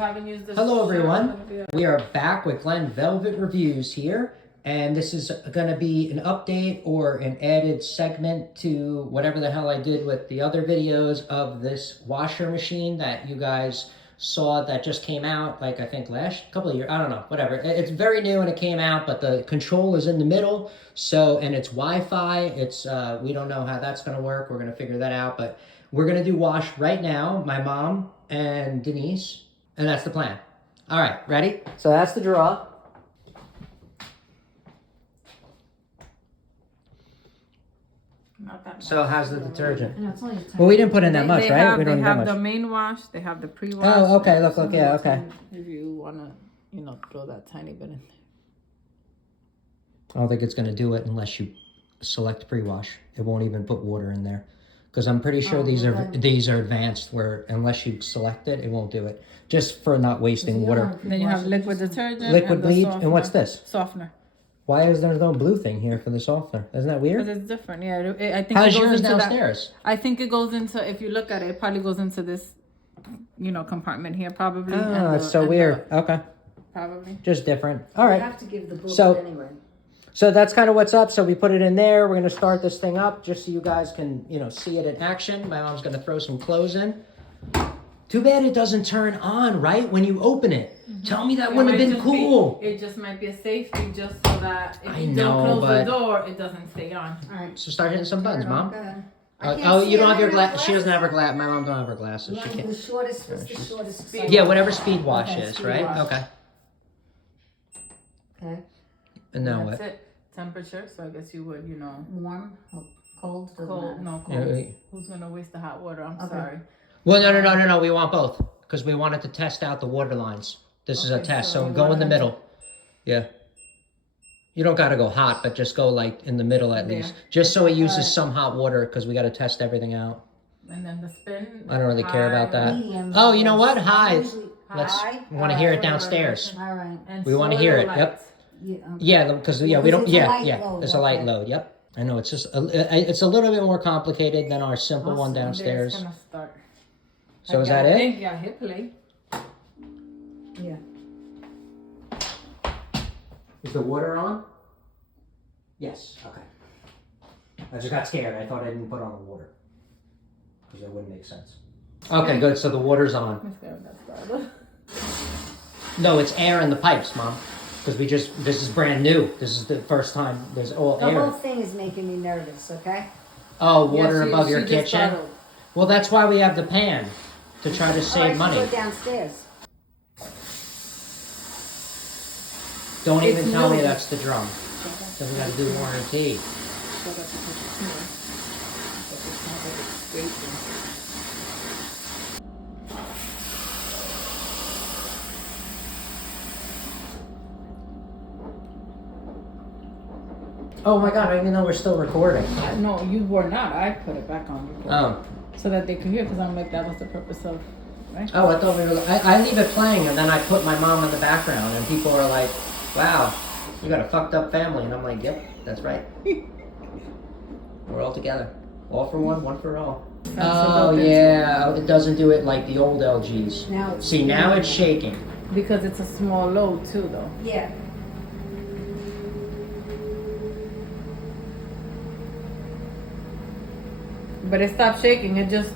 haven't used this. Hello everyone. We are back with Glenn Velvet Reviews here, and this is going to be an update or an added segment to whatever the hell I did with the other videos of this washer machine that you guys saw that just came out, like I think last couple of years, I don't know, whatever. It's very new and it came out, but the control is in the middle, so, and it's Wi-Fi. It's we don't know how that's going to work. We're going to figure that out, but we're going to do wash right now, my mom and Denise, and that's the plan. All right, ready? So that's the draw. Not that much. So how's the detergent? No, it's only a Well, we didn't put in that much, right? We They don't have that the much. main wash. They have the pre-wash. Oh, okay. Look, yeah, okay. If you wanna, throw that tiny bit in there. I don't think it's going to do it unless you select pre-wash. It won't even put water in there. Because I'm pretty sure these are advanced where unless you select it, it won't do it. Just for not wasting water. Then you have liquid detergent. Liquid and the bleach. softener. And what's this? Softener. Why is there no blue thing here for the softener? Isn't that weird? Because it's different. Yeah, I think How's it goes yours into downstairs? I think it goes into, if you look at it, it probably goes into this, compartment here probably. Oh, that's so weird. Okay. Probably. Just different. All You right. have to give the book So- anyway. So that's kind of what's up. So we put it in there. We're going to start this thing up just so you guys can, see it in action. My mom's going to throw some clothes in. Too bad it doesn't turn on, right, when you open it. Tell me that wouldn't have been cool. It just might be a safety just so that if I you know, don't close but- the door, it doesn't stay on. All right. So start hitting some buttons, Mom. Go ahead. You don't have your glass. She doesn't have her glass. My mom don't have her glasses. She The can't. shortest, what's the shortest? Speed- side? Yeah, whatever speed wash Okay, is, speed right? wash. Okay. Okay. And now That's what? it. Temperature, so I guess you would, Warm, cold, doesn't cold, matter. no Yeah, cold. wait. Who's gonna waste the hot water? I'm Okay. sorry. Well, no. We want both because we wanted to test out the water lines. This is a Okay, test, so so we go in the wanna- middle. Yeah. You don't got to go hot, but just go like in the middle at There. least, just so it uses Alright. some hot water because we got to test everything out. And then the spin. I don't really care about that. Medium. Oh, you know what? yes. High. Usually- Let's High? want to hear it Alright. downstairs. All right. And We wanna slow hear or it, light? yep. Yeah, okay. Yeah, because we Because don't. it's a light Yeah. load, It's a light okay. load. Yep. I know it's just it's a little bit more complicated than our simple one There's downstairs. gonna start. So is that it? Yeah, hit play. Yeah. Is the water on? Yes. Okay. I just got scared. I thought I didn't put on the water because that wouldn't make sense. Okay, good. So the water's on. Let's go with that started. No, it's air in the pipes, Mom. Because this is brand new. This is the first time there's all The whole air. thing is making me nervous, okay? Oh, water Yeah, she- above your she just kitchen? started. Well, that's why we have the pan. To try to save I should money. go downstairs. Don't even It's tell me new. that's the drum. Then we gotta do warranty. Oh my god, I didn't even know we're still recording. No, you were not. I put it back on before. Oh. So that they could hear, because I'm like, that was the purpose of, right? Oh, I thought we were. I leave it playing and then I put my mom in the background and people are like, wow, you got a fucked up family. And I'm like, yep, that's right. We're all together. All for one, one for all. Oh, yeah. It doesn't do it like the old LGs. Now it's See, now it's shaking. Because it's a small load too, though. Yeah. But it stopped shaking. It just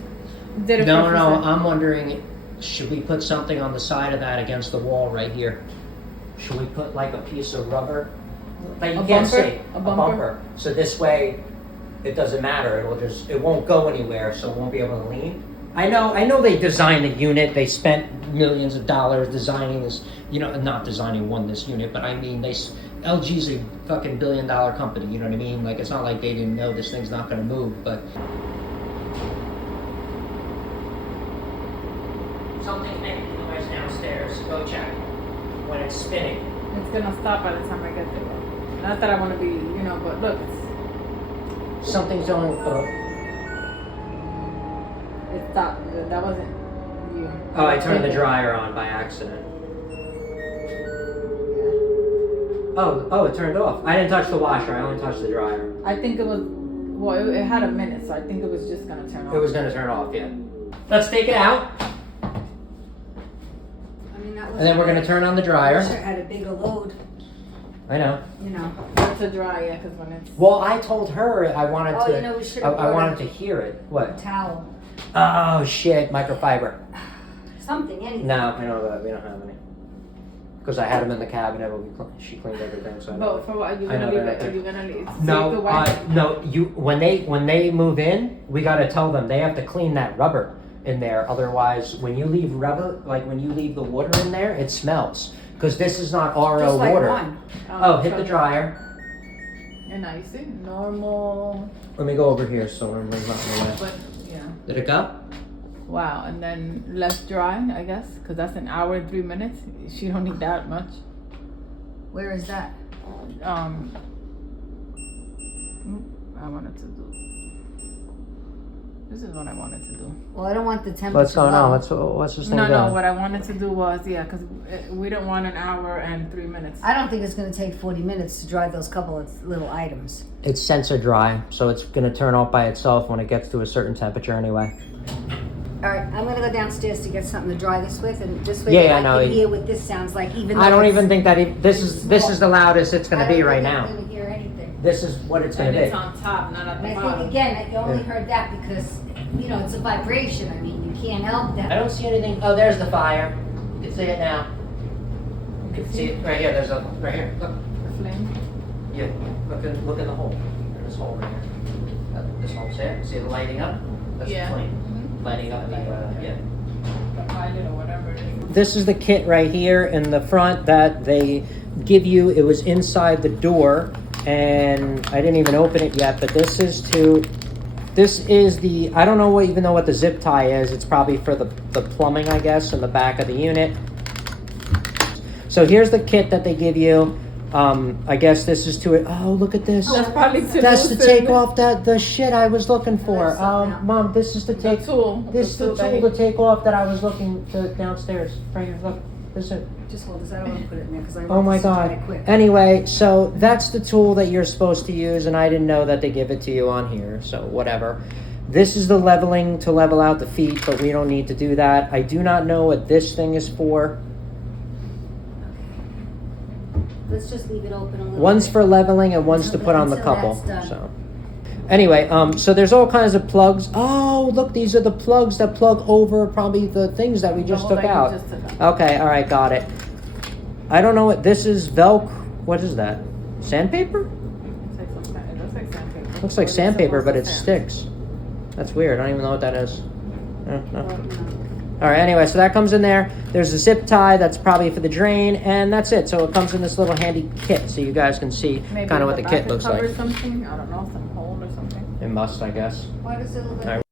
did it. No, for a no, second. I'm wondering, should we put something on the side of that against the wall right here? Should we put like a piece of rubber? Like you A can't bumper? see. A bumper? So this way, it doesn't matter. It won't go anywhere, so it won't be able to lean. I know they designed the unit. They spent millions of dollars designing this, not designing this unit, but I mean, LG's a fucking billion-dollar company, you know what I mean? Like, it's not like they didn't know this thing's not gonna move, but... Something's making noise downstairs. Go check. When it's spinning. It's gonna stop by the time I get there. Not that I want to be, but look, Something's on. it stopped. That wasn't you. Oh, I turned the dryer on by accident. Oh, it turned off. I didn't touch the washer. I only touched the dryer. I think it was. Well, it had a minute, so I think it was just gonna turn off. It was gonna turn off. Yeah. Let's take it out. I'm And then we're gonna turn on the I dryer. wish I had a bigger load, I know. you know. Not to dry, yeah, because when it's... Well, I told her I wanted Oh, to. you know, we should I, have I wanted to hear it. a What? towel. Oh shit, microfiber. Something, anything. No, I know that we don't have any. Because I had them in the cabinet, but she cleaned everything. So I know. But for what, are you I know gonna leave that it? right Are you gonna leave? No, save the white? no. You when they move in, we gotta tell them they have to clean that rubber in there. Otherwise, when you leave rubber, like when you leave the water in there, it smells. Because this is not RO Just like water. one. Oh, hit so- the dryer. And I see normal, Let me go over here so everybody's not in the way. but yeah. Did it go? Wow, and then less dry, I guess, because that's an hour and 3 minutes. She don't need that much. Where is that? I wanted to do. This is what I wanted to do. Well, I don't want the temperature What's going on? low. What's this thing No, doing? no. What I wanted to do was, yeah, because we don't want an hour and 3 minutes. I don't think it's going to take 40 minutes to dry those couple of little items. It's sensor dry, so it's gonna turn off by itself when it gets to a certain temperature anyway. All right, I'm going to go downstairs to get something to dry this with, and this way Yeah, I I know. can hear what this sounds like. Even I though don't it's- even think that this is the loudest it's gonna be right now. I don't think hear anything. This is what it's gonna And be. it's on top, not at And the I bottom. think again, you only Yeah. heard that because you know it's a vibration. I mean, you can't help I that. don't see anything. Oh, there's the fire. You can see it now. You can see it right here. There's a right here. Look. Flame. Yeah. Look in the hole. There's this hole right here. This hole's there. See it lighting up? That's Yeah. the flame. Lighting up the yeah. The pilot or whatever it is. This is the kit right here in the front that they give you. It was inside the door, and I didn't even open it yet. But this is the I don't know even know what the zip tie is. It's probably for the plumbing, I guess, in the back of the unit. So here's the kit that they give you. I guess this is to it. Oh, look at this. That's probably to That's to loosen take off the shit I was looking for. That's something else. Mom, this is to the take tool. this the that tool to take off that I was looking to downstairs. Right here, look. This is it. Just hold this. I don't want to put it in there because I Oh want my this to dry god. quick. Anyway, so that's the tool that you're supposed to use, and I didn't know that they give it to you on here, so whatever. This is the leveling to level out the feet, but we don't need to do that. I do not know what this thing is for. Let's just leave it open a little One's bit. for leveling and one's to Until- put on the until couple. that's done. So anyway, so there's all kinds of plugs. Oh, look, these are the plugs that plug over probably the things that we The just hole took that you out. just took out. Okay, all right, got it. I don't know what this is. Velcro. What is that? Sandpaper? It looks like sandpaper. Looks like What is sandpaper, supposed but to it sand? sticks. That's weird. I don't even know what that is. No. Well, no. All right. Anyway, so that comes in there. There's a zip tie that's probably for the drain, and that's it. So it comes in this little handy kit, so you guys can see Maybe kind of what the the back kit is looks covered like. Something I don't know, some hole or something. It must, I guess. Why does it look like All right,